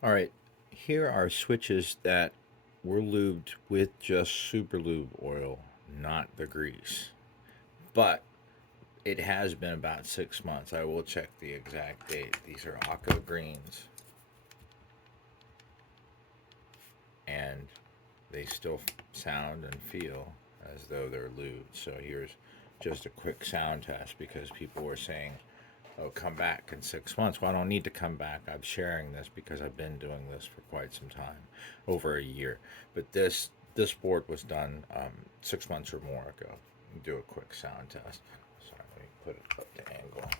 All right, here are switches that were lubed with just Super Lube oil, not the grease. But it has been about 6 months. I will check the exact date. These are Aqua Greens, and they still sound and feel as though they're lubed. So here's just a quick sound test because people were saying, oh, come back in 6 months. Well, I don't need to come back. I'm sharing this because I've been doing this for quite some time, over a year. But this board was done 6 months or more ago. Do a quick sound test. Sorry, let me put it up to angle.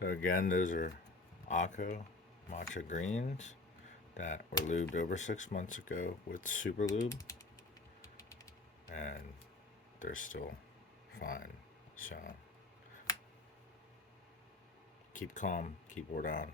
So again, those are Akko matcha greens that were lubed over 6 months ago with Super Lube, and they're still fine. So keep calm, keep her down.